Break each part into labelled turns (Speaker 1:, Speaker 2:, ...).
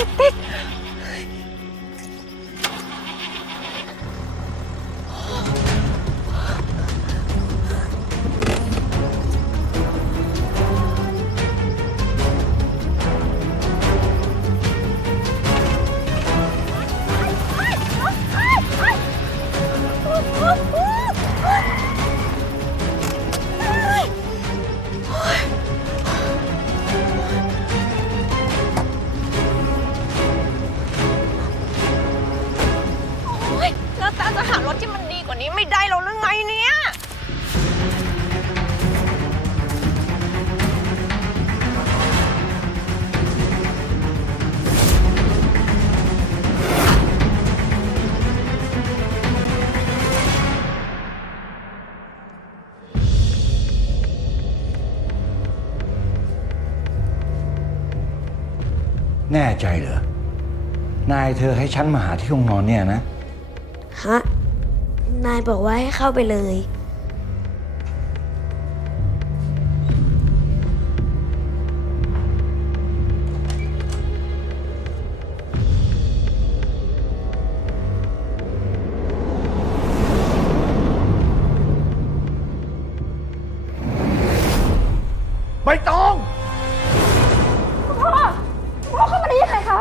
Speaker 1: ติดติด แล้วตาจะหารถที่มันดีกว่านี้ไม่ได้แล้วหรือไงเนี่ย
Speaker 2: แน่ใจเหรอ นายเธอให้ฉันมาหาที่ห้องนอนเนี่ยนะ
Speaker 3: ฮะ นายบอกว่าให้เข้าไปเลย
Speaker 2: ใบตอง
Speaker 1: พ่อเข้ามาได้ยังไงคะ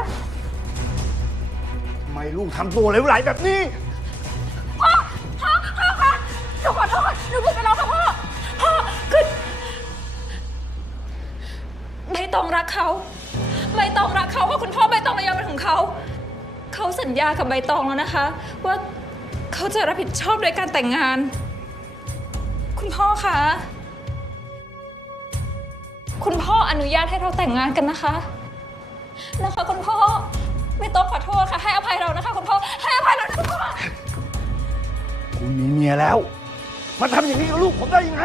Speaker 2: ทำไมลูกทำตัวเหลวไหลแบบนี้
Speaker 1: นูขอโทษหนูผิดไปแล้วค่ะพ่อ พ่อคือใบตองรักเขาใบตองรักเขาเพราะคุณพ่อใบตองระยำเป็นของเขา เขาสัญญากับใบตองแล้วนะคะ ว่าเขาจะรับผิดชอบด้วยการแต่งงาน คุณพ่อคะ คุณพ่ออนุญาตให้เราแต่งงานกันนะคะ นะคะคุณพ่อ ไม่ต้องขอโทษค่ะ ให้อภัยเรานะคะ คุณพ่อ ให้อภัยเรานะคุณพ่อ
Speaker 2: คุณมีเมียแล้ว มาทำอย่างนี้กับลูกผมได้ยังไง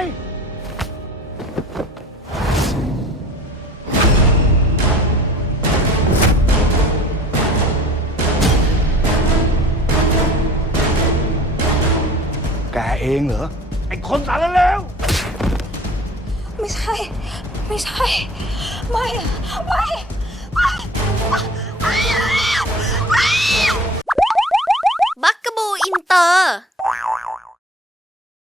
Speaker 2: แกเองเหรอ ไอ้คนสารแล้ว
Speaker 1: ไม่ใช่ ไม่ใช่ ไม่ ไม่ ไม่